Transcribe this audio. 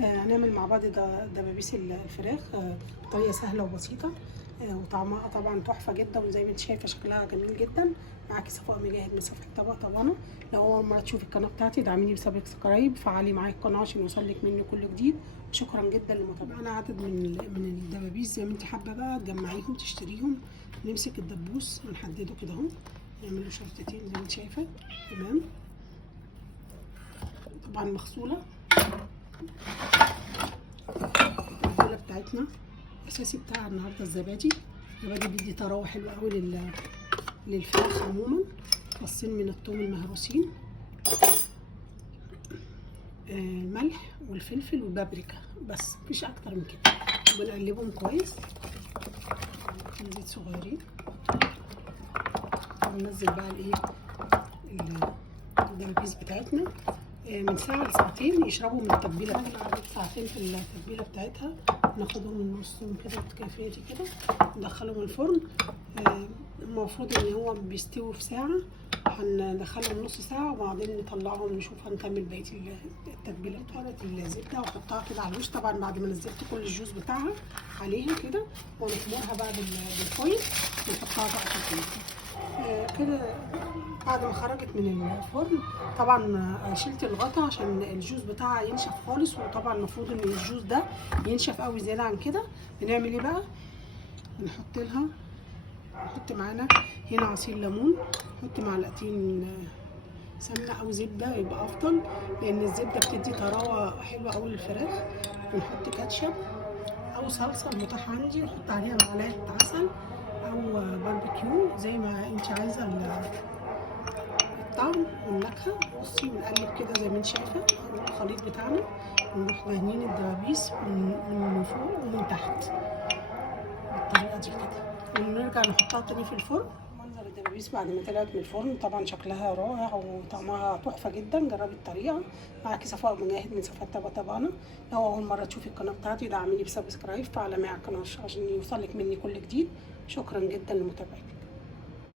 هنعمل مع بعض دبابيس الفراخ بطريقه سهله وبسيطه. وطعمها طبعا تحفه جدا، وزي ما انت شايفه شكلها جميل جدا. معاكي صفاء مجاهد من صفحه طبق طبانه. لو اول مره تشوفي القناه بتاعتي دعميني بسبسكرايب، فعلي معايا القناه عشان يوصلك مني كل جديد. شكرا جدا لمتابعتنا. عدد من الدبابيس زي ما انت حابه بقى تجمعيهم تشتريهم. نمسك الدبوس ونحدده كده اهو، نعمل له شرطتين زي ما انت شايفه. تمام، طبعا مغسوله. التتبيله بتاعتنا الاساسي بتاع النهارده الزبادي. الزبادي بيدي طراوه حلوه قوي للفراخ عموما. فصين من الثوم المهروسين، الملح والفلفل والبابريكا، بس مفيش اكتر من كده. بنقلبهم كويس، زيت صغيرين. وننزل بقى الدبابيس بتاعتنا من ساعة لساعتين يشربوا من التتبيلة. قعدت ساعتين في التتبيلة بتاعتها. ناخدهم نصهم كده بكافيتي كده، ندخلهم الفرن. المفروض ان هو بيستوي في ساعة، هندخلهم نص ساعة وبعدين نطلعهم نشوف هنكمل بقية التتبيلة. طلعت الزبدة واحطها كده على الوش، طبعا بعد ما نزلت كل الجوز بتاعها عليها كده، ونخمرها بقى بالفويل ونحطها بقى في الفرن كده. بعد ما خرجت من الفرن طبعا شلت الغطا عشان الجوز بتاعها ينشف خالص، وطبعا المفروض ان الجوز ده ينشف قوي زياده عن كده. بنعمل ايه بقى؟ نحط معانا هنا عصير ليمون، نحط معلقتين سمنه او زبده يبقى افضل، لان الزبده بتدي طراوه حلوه قوي للفراخ. ونحط كاتشب او صلصه المتاح عندي، ونحط عليها معلقه عسل او باربيكيو زي ما انت عايزه الطعم والنكهه. بصي ونقلب كده زي ما انت شايفه الخليط بتاعنا، ونروح دهنين الدبابيس من فوق ومن تحت بالطريقه دي كده، ونرجع نحطها تاني في الفرن. منظر الدبابيس بعد ما طلعت من الفرن طبعا شكلها رائع وطعمها تحفه جدا. جربي الطريقه. معاكي صفاء مجاهد من صفحه طبق طبانه. لو اول مره تشوفي القناه بتاعتي دعميني بسبسكرايب، فعلى معي القناه عشان يوصلك مني كل جديد. شكرا جدا لمتابعتك.